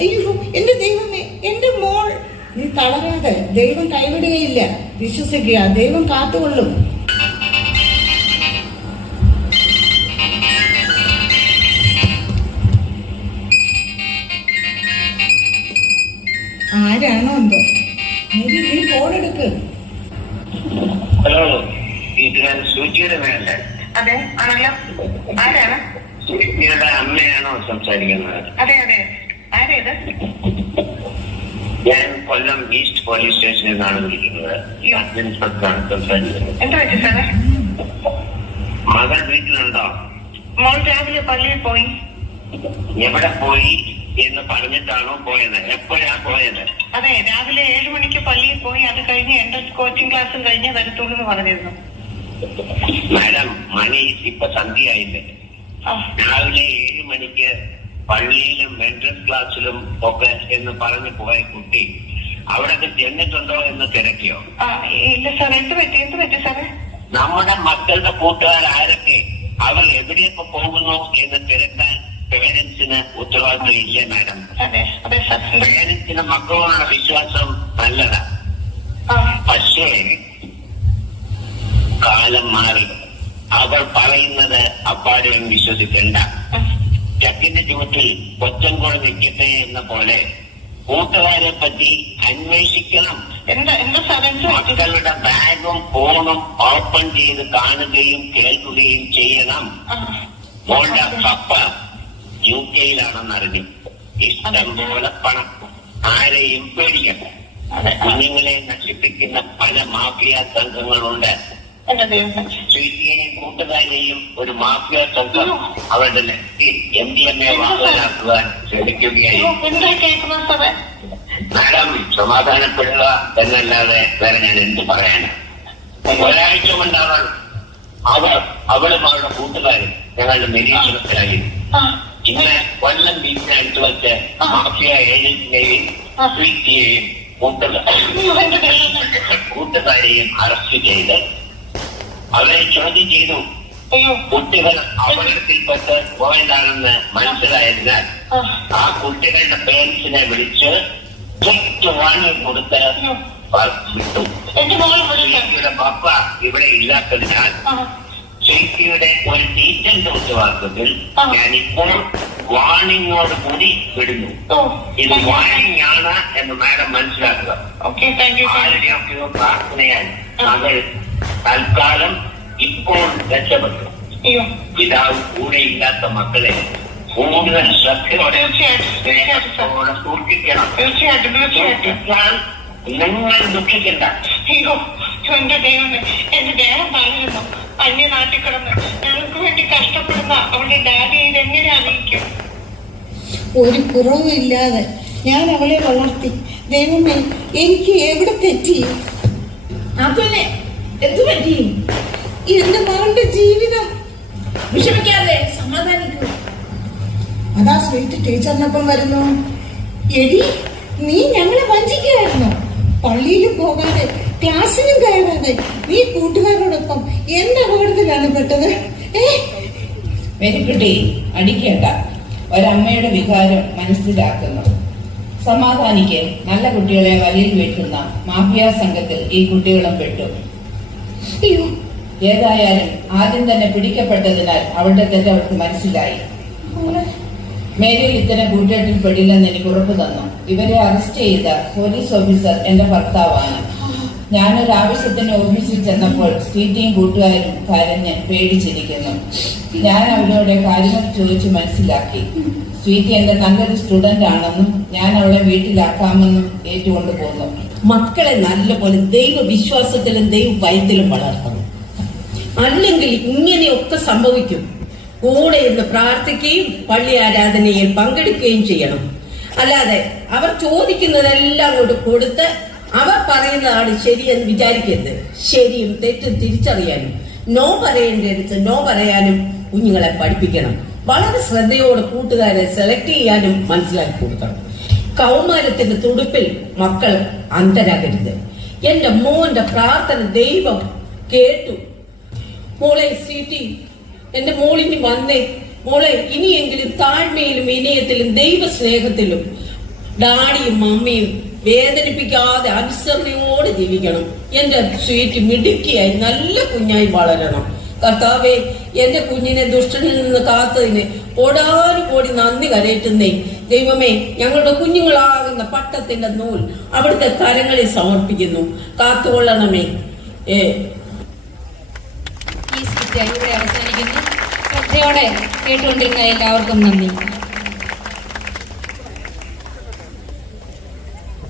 അയ്യോ എന്റെ ദൈവമേ, എന്റെ മോൾ. നീ തളരാതെ, ദൈവം കൈവിടുകയില്ല. വിശ്വസിക്കുക, ദൈവം കാത്തുകൊള്ളും. ആരാണോ എന്തോ. നീ ഫോണെടുക്ക്. ഹലോ, ഇത് ഞാൻ സൂചിയുടെ മേലല്ലേ? അതെ ആണല്ലോ. ആരാണ്? സൂചിയുടെ അമ്മയാണോ സംസാരിക്കുന്നത്? അതെ അതെ. ആരേത്? ഞാൻ കൊല്ലം ഈസ്റ്റ് പോലീസ് സ്റ്റേഷനിൽ നിന്നാണ് വിളിക്കുന്നത്. ഇൻസ്പെക്ടറാണ് സംസാരിക്കുന്നത്. എന്താ പറ്റി സാറേ? മകൾ വീട്ടിലുണ്ടോ? മോൾ രാവിലെ പള്ളിയിൽ പോയി. എവിടെ പോയി എന്ന് പറഞ്ഞിട്ടാണോ പോയത്? എപ്പോഴാ പോയത്? അതെ, രാവിലെ 7 മണിക്ക് പള്ളിയിൽ പോയി. അത് കഴിഞ്ഞ് എൻട്രൻസ് കോച്ചിങ് ക്ലാസ്സും കഴിഞ്ഞേ വരത്തുള്ളൂ എന്ന് പറഞ്ഞിരുന്നു. മാഡം, മണി ഇപ്പൊ സന്ധ്യയായില്ലേ? രാവിലെ 7 മണിക്ക് പള്ളിയിലും എൻട്രൻസ് ക്ലാസ്സിലും ഒക്കെ എന്ന് പറഞ്ഞു പോയ കുട്ടി അവിടൊക്കെ ചെന്നിട്ടുണ്ടോ എന്ന് തിരക്കിയോ? ഇല്ല സാർ. എന്ത് പറ്റി സാറേ? നമ്മുടെ മക്കളുടെ കൂട്ടുകാർ ആരൊക്കെ, അവർ എവിടെയൊക്കെ പോകുന്നു എന്ന് തിരക്കാൻ പേരൻസിന് ഉത്തരവാദിത്വം ഇല്ല മാഡം. പേരൻസിന് മക്കളോടുള്ള വിശ്വാസം നല്ലതാ. പക്ഷേ കാലം മാറി. അവർ പറയുന്നത് അപ്പാടെയും വിശ്വസിക്കണ്ട. ചക്കിന്റെ ചുവട്ടിൽ കൊച്ചൻകോട് നിൽക്കട്ടെ എന്ന പോലെ കൂട്ടുകാരെ പറ്റി അന്വേഷിക്കണം. മക്കളുടെ ബാഗും ഫോണും ഓപ്പൺ ചെയ്ത് കാണുകയും കേൾക്കുകയും ചെയ്യണം. മോളുടെ പപ്പ UK-യിലാണെന്നറിഞ്ഞു. ഇഷ്ടം പോലെ പണം. ആരെയും പേടിക്കണ്ട. കുഞ്ഞുങ്ങളെ നശിപ്പിക്കുന്ന പല മാഫിയ സംഘങ്ങളുണ്ട്. സ്വീറ്റിയെയും കൂട്ടുകാരെയും ഒരു മാഫിയ സംഘം അവരുടെ MDMA വാങ്ങാനാക്കുവാൻ ശ്രമിക്കുകയായിരുന്നു. മാഡം, സമാധാനപ്പെടുക എന്നല്ലാതെ വേറെ ഞാൻ എന്ത് പറയാനാ? ഒരാഴ്ച കൊണ്ടാണ് അവളും അവരുടെ കൂട്ടുകാരും ഞങ്ങളുടെ നിരീക്ഷണത്തിലായിരുന്നു. ഇന്ന് കൊല്ലം ബീച്ചിനടുത്ത് വെച്ച് മാഫിയ ഏജന്റിനെയും സ്വീറ്റിയെയും കൂട്ടുകാരെയും അറസ്റ്റ് ചെയ്ത് അവരെ ചോദ്യം ചെയ്തു. കുട്ടികൾ അപകടത്തിൽപ്പെട്ട് പോയതാണെന്ന് മനസ്സിലായതിനാൽ ആ കുട്ടികളുടെ പേരൻസിനെ വിളിച്ച് ചെക്ക് വാങ്ങി കൊടുത്ത് വിട്ടു. പപ്പ ഇവിടെ ഇല്ലാത്തതിനാൽ ഷെയ്ഖിയുടെ ഒരു ടീച്ചറിന്റെ ഉത്തരവാദിത്വത്തിൽ ഞാനിപ്പോൾ വാണിങ്ങോട് കൂടി വിടുന്നു. ഇത് വാണിംഗ് ആണ് എന്ന് മാഡം മനസ്സിലാക്കുക. ആരുടെയൊക്കെയോ പ്രാർത്ഥനയാൽ മകൾ തൽക്കാലം ഇപ്പോൾ രക്ഷപ്പെട്ടു. പിതാവ് കൂടെ ഇല്ലാത്ത മക്കളെ കൂടുതൽ ശ്രദ്ധയോടെ സൂക്ഷിക്കണം. നിങ്ങൾ ദുഃഖിക്കണ്ട. എന്റെ ദൈവമേ, എന്റെ ദേഹം തളരുന്നു. അന്യനാട്ടിൽ കിടന്ന് ഞങ്ങൾക്ക് വേണ്ടി കഷ്ടപ്പെടുന്ന അവളുടെ ഡാഡിയെ ഇതെങ്ങനെ അറിയിക്കും? ഒരു കുറവുമില്ലാതെ ഞാൻ അവളെ വളർത്തി. ദൈവമേ, എനിക്ക് എവിടെ തെറ്റി? അതുപോലെ എന്തു പറ്റി? എന്റെ മകളുടെ ജീവിതം. വിഷമിക്കാതെ, സമാധാനിക്കൂ. അതാ സ്വീറ്റ് ടീച്ചറിനൊപ്പം വരുന്നു. എടി, നീ ഞങ്ങളെ വഞ്ചിക്കുകയായിരുന്നു. പള്ളിയിലും പോകാതെ ക്ലാസ്സിലും കയറാതെ നീ കൂട്ടുകാരോടൊപ്പം എന്ത് അപകടത്തിലാണ് പെട്ടത്? മെരിക്കുട്ടി, അടിക്കേണ്ട. ഒരമ്മയുടെ വികാരം മനസ്സിലാക്കുന്നു. സമാധാനിക്ക്. നല്ല കുട്ടികളെ വലയിൽ വെട്ടുന്ന മാഫിയ സംഘത്തിൽ ഈ കുട്ടികളും പെട്ടു. ഏതായാലും ആദ്യം തന്നെ പിടിക്കപ്പെട്ടതിനാൽ അവളുടെ തെറ്റ് അവൾക്ക് മനസ്സിലായി. മേരിയിൽ ഇത്തരം കൂട്ടുകെട്ടിൽ പെടില്ലെന്ന് എനിക്ക് ഉറപ്പ് തന്നു. ഇവരെ അറസ്റ്റ് ചെയ്ത പോലീസ് ഓഫീസർ എന്റെ ഭർത്താവാണ്. ഞാനൊരു ആവശ്യത്തിന് ഓഫീസിൽ ചെന്നപ്പോൾ സ്വീറ്റിയും കൂട്ടുകാരും കരഞ്ഞ് പേടിച്ചിരിക്കുന്നു. ഞാൻ അവരോട് കാര്യങ്ങൾ ചോദിച്ചു മനസ്സിലാക്കി. സ്വീറ്റി എന്റെ നല്ലൊരു സ്റ്റുഡന്റ് ആണെന്നും ഞാൻ അവളെ വീട്ടിലാക്കാമെന്നും ഏറ്റുകൊണ്ട് പോന്നു. മക്കളെ നല്ലപോലെ ദൈവവിശ്വാസത്തിലും ദൈവഭയത്തിലും വളർത്തണം. അല്ലെങ്കിൽ ഇങ്ങനെയൊക്കെ സംഭവിക്കും. കൂടെ ഇരുന്ന് പ്രാർത്ഥിക്കുകയും പള്ളി ആരാധനയിൽ പങ്കെടുക്കുകയും ചെയ്യണം. അല്ലാതെ അവർ ചോദിക്കുന്നതെല്ലാം കൊടുത്ത് അവർ പറയുന്നതാണ് ശരിയെന്ന് വിചാരിക്കരുത്. ശരിയും തെറ്റും തിരിച്ചറിയാനും നോ പറയേണ്ടടുത്ത് നോ പറയാനും കുഞ്ഞുങ്ങളെ പഠിപ്പിക്കണം. വളരെ ശ്രദ്ധയോടെ കൂട്ടുകാരെ സെലക്ട് ചെയ്യാനും മനസ്സിലാക്കി കൊടുക്കണം. കൗമാരത്തിന്റെ തുടുപ്പിൽ മക്കൾ അന്ധരാകരുത്. എന്റെ മോന്റെ പ്രാർത്ഥന ദൈവം കേട്ടു. മോളെ സീറ്റി, എന്റെ മോളിനി വന്നേ. മോളെ, ഇനിയെങ്കിലും താഴ്മയിലും വിനയത്തിലും ദൈവസ്നേഹത്തിലും ഡാഡിയും മമ്മിയും വേദനിപ്പിക്കാതെ അനുസരണയോടെ ജീവിക്കണം. എന്റെ സ്വീറ്റ് മിടുക്കിയായി നല്ല കുഞ്ഞായി വളരണം. കർത്താവെ, എന്റെ കുഞ്ഞിനെ ദുഷ്ടനിൽ നിന്ന് കാത്തതിന് ഓടാനുകൂടി നന്ദി കരയറ്റുന്നേ. ദൈവമേ, ഞങ്ങളുടെ കുഞ്ഞുങ്ങളാകുന്ന പട്ടത്തിന്റെ നൂൽ അവിടുത്തെ കരങ്ങളിൽ സമർപ്പിക്കുന്നു. കാത്തുകൊള്ളണമേ. ഈ സ്കിറ്റ് ഇവിടെ അവസാനിക്കുന്നു. ശ്രദ്ധയോടെ കേട്ടുകൊണ്ടിരുന്ന എല്ലാവർക്കും നന്ദി.